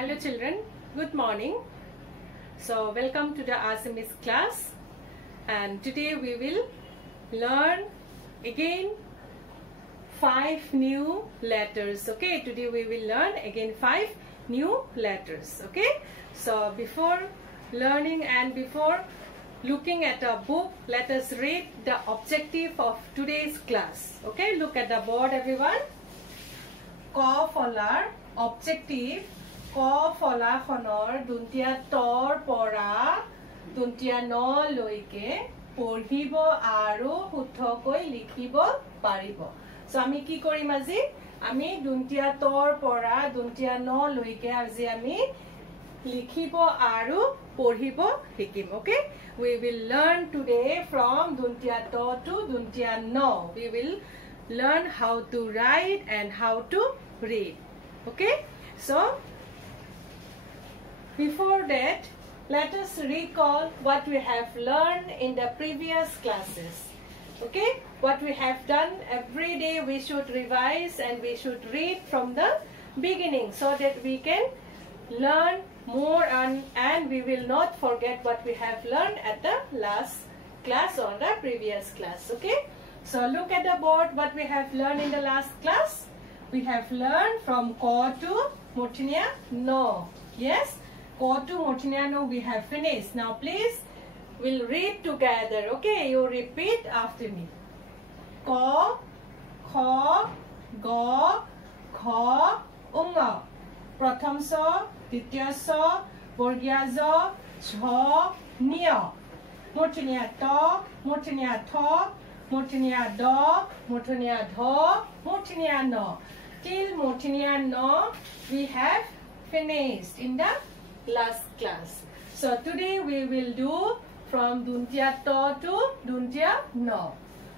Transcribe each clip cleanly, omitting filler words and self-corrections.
Hello children, good morning. So welcome to the Assamese class, and today we will learn again 5 new letters. Okay, today we will learn again 5 new letters. Okay, so before learning and before looking at a book, let us read the objective of today's class. Okay, look at the board everyone. K ফলাৰ objective ক ফলাখনৰ দুন্তিয়া তৰ পৰা দুন্তিয়া ন লৈকে পঢ়িব আৰু শুদ্ধকৈ লিখিব পাৰিব। সো আমি কি কৰিম আজি? আমি দুন্তিয়া তৰ পৰা দুন্তিয়া ন লৈকে আজি আমি লিখিব আৰু পঢ়িব শিকিম। Okay, we will learn today from দুন্তিয়া ত to দুন্তিয়া ন. We will learn how to write and how to read. Okay, so before that, let us recall what we have learned in the previous classes. Okay, what we have done every day, we should revise and we should read from the beginning so that we can learn more and we will not forget what we have learned at the last class or the previous class. Okay, so look at the board what we have learned in the last class. We have learned from K to Murtinia No. Yes, K to Murtinia No we have finished. Now please, we'll read together. Okay, you repeat after me. K, Kh, G, Kh, Unga. Pratham so, Ditya so, Borgya zo, Chho, Nyo. Murtinia to, Murtinia tho, Murtinia do, Murtinia dho, Murtinia no. Till Murtinia no we have finished in the last class. So today we will do from Duntia to Duntia no.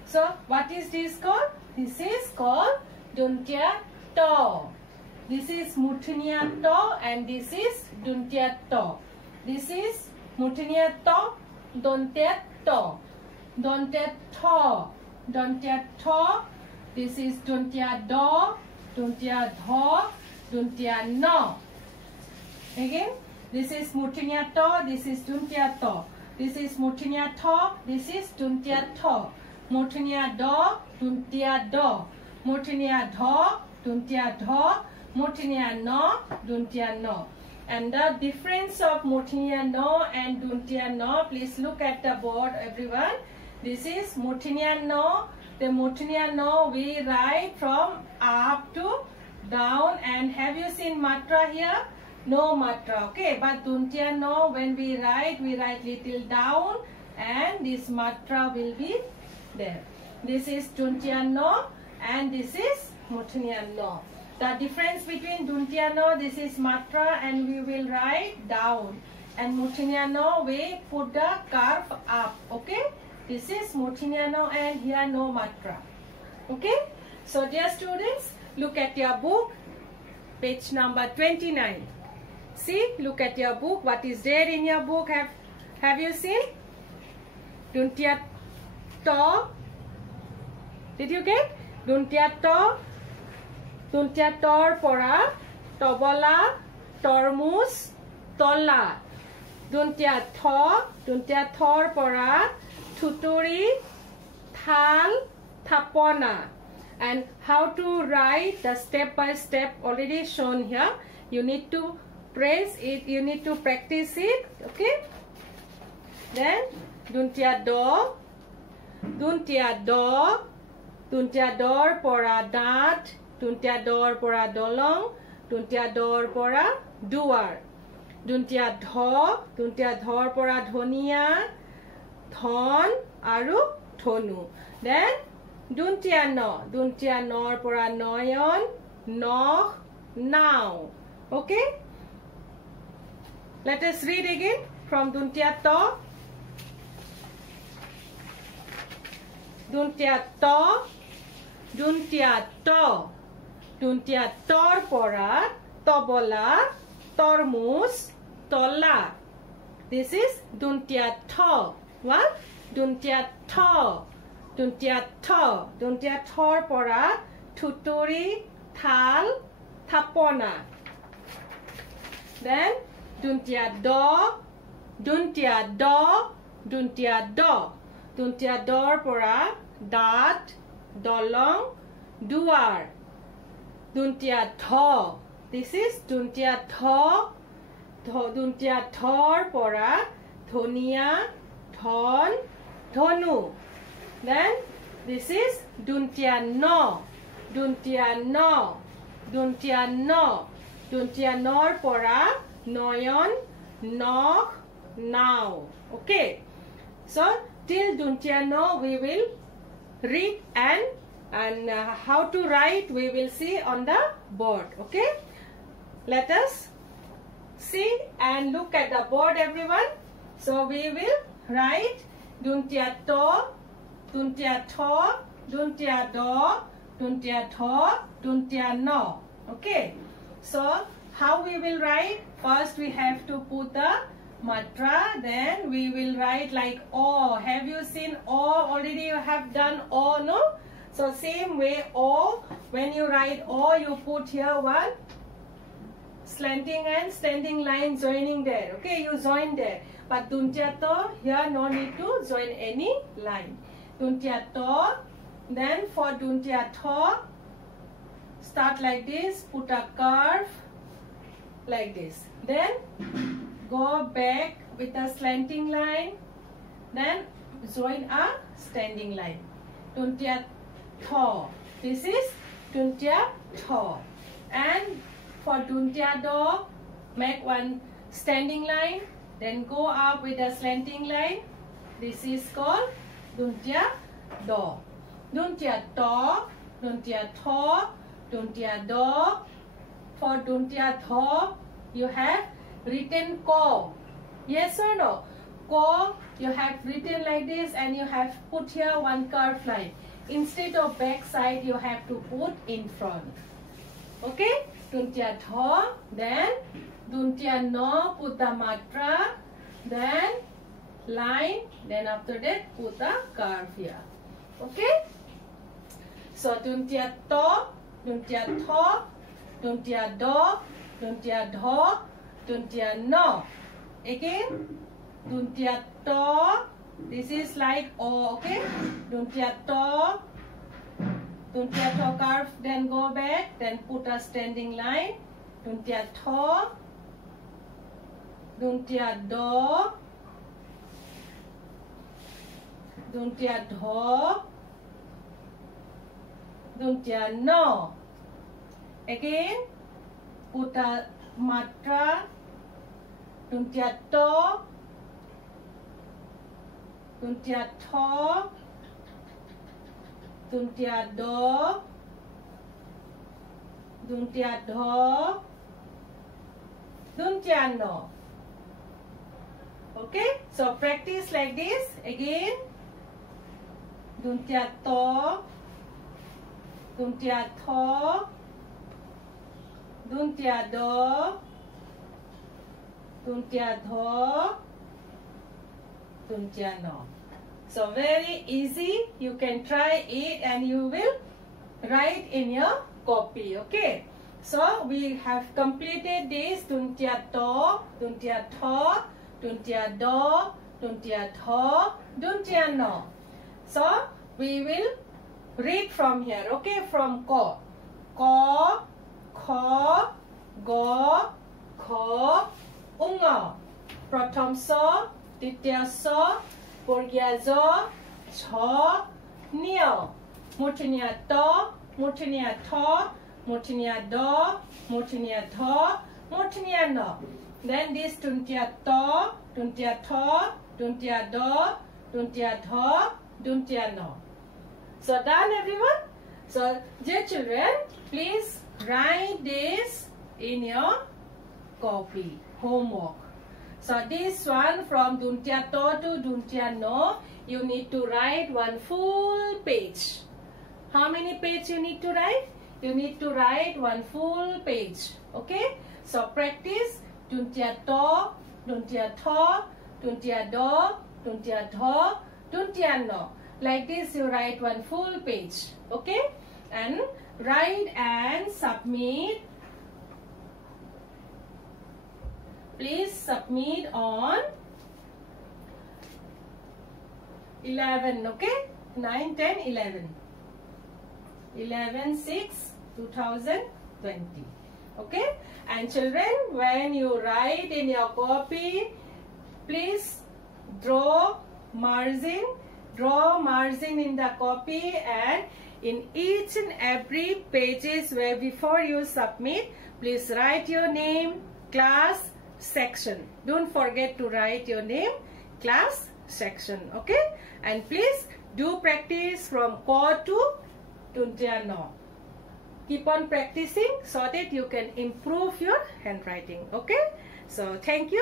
So what is this called? This is called Duntia to. This is Murtinia to and this is Duntia to. This is Murtinia to, Duntia to, Duntia tho, Duntia tho. This is Duntia do, Duntia dho, Duntia no. Again, this is Murtinia to, this is Duntia to. This is Murtinia tho, this is Duntia tho. Murtinia do, Duntia do. Murtinia dho, Duntia dho. Murtinia no, Duntia no. And the difference of Murtinia no and Duntia no, please look at the board everyone. This is Murtinia no. The Murtinia no we write from up to down, and have you seen matra here? No matra. Okay, but Duntia no when we write little down and this matra will be there. This is Duntia no and this is Murtinia no. The difference between Duntia no, this is matra and we will write down, and Murtinia no we put the curve up. Okay, this is Murtinia no and here no matra. Okay, so dear students, look at your book, page number 29. See, look at your book. What is there in your book? Have you seen? Duntia to. Did you get? Duntia to. Duntia tor pora. Tobola. Tormus. Tola. Duntia tho. Duntia thor pora. Tuturi. Thal. Thapona. And how to write the step by step already shown here. You need to press it, you need to practice it. Okay, then Duntia do, Duntia do, Duntia dor pora dat, Duntia dor pora dolong, Duntia dor pora duar, Duntia dho, Duntia dhor pora dhonia, dhon aru dhonu. Then Duntia no, Duntia nor pora noyon, noh, now. Okay, let us read again from Duntia to. Duntia to, Duntia to, Duntia tor pora, tobola, tormus, tola. This is Duntia tho. What? Duntia tho. Duntia tho. Duntia thor pora, tuturi, thal, thapona. Then duntia do, duntia do, duntia do. Duntia dor pora dat, dolong, duar. Duntia tho. This is duntia tho. Duntia thor pora thonia, thon, thonu. Then this is duntia no. Duntia no. Duntia no. Duntia nor pora noyon, nok, now. Okay. So till duntia no we will read and how to write we will see on the board. Okay. Let us see and look at the board, everyone. So we will write duntia to, duntia tho, duntia do, duntia tho, duntia no. Okay. So how we will write? First we have to put the matra. Then we will write like O. Have you seen O? Already you have done O, no? So same way O. When you write O, you put here one slanting and standing line joining there. Okay, you join there. But duntia to, here no need to join any line. Duntia to. Then for duntia tho, start like this, put a curve like this. Then go back with a slanting line. Then join a standing line. Duntia tho. This is duntia tho. And for duntia do, make one standing line. Then go up with a slanting line. This is called duntia do. Duntia to, duntia tho, duntia do. For duntia tho, you have written ko. Yes or no? Ko, you have written like this and you have put here one curved line. Instead of back side, you have to put in front. Okay? Duntia tho, then duntia no, put the matra, then line, then after that put a curve here. Okay? So duntia to, duntia tho, duntia do, duntia dho, duntia no. Again, duntia to, this is like O, okay? Duntia to, duntia tho curve, then go back, then put a standing line. Duntia tho, duntia do, duntia dho, duntia no. Again, put a matra, duntia to, duntia tho, duntia do, duntia dho, duntia no. Okay, so practice like this. Again, duntia to, duntia tho, duntia do, duntia dho, duntia no. So very easy. You can try it and you will write in your copy. Okay. So we have completed this duntia to, duntia tho, duntia do, duntia tho, duntia no. So we will read from here. Okay, from ko. Ko, kho, go, kho, unga. Pratham so, titiya so, purgya zo, cho, nio. Mutiniya to, mutiniya tho, mutiniya do, mutiniya tho, mutiniya no. Then this duntia to, duntia tho, duntia do, duntia tho, duntia no. So done, everyone? So dear children, please write this in your copy, homework. So this one from duntia to duntia no, you need to write one full page. How many pages you need to write? You need to write one full page. Okay? So practice duntia to, duntia tho, duntia do, duntia tho, duntia no. Like this you write one full page. Okay? And write and submit please submit on 11, okay? 9, 10, 11. 11/6/2020. Okay? And children, when you write in your copy, please draw margin in the copy, and in each and every pages where before you submit, please write your name, class, section. Don't forget to write your name, class, section. Okay? And please do practice from Ko to Tuntiano. Keep on practicing so that you can improve your handwriting. Okay? So thank you.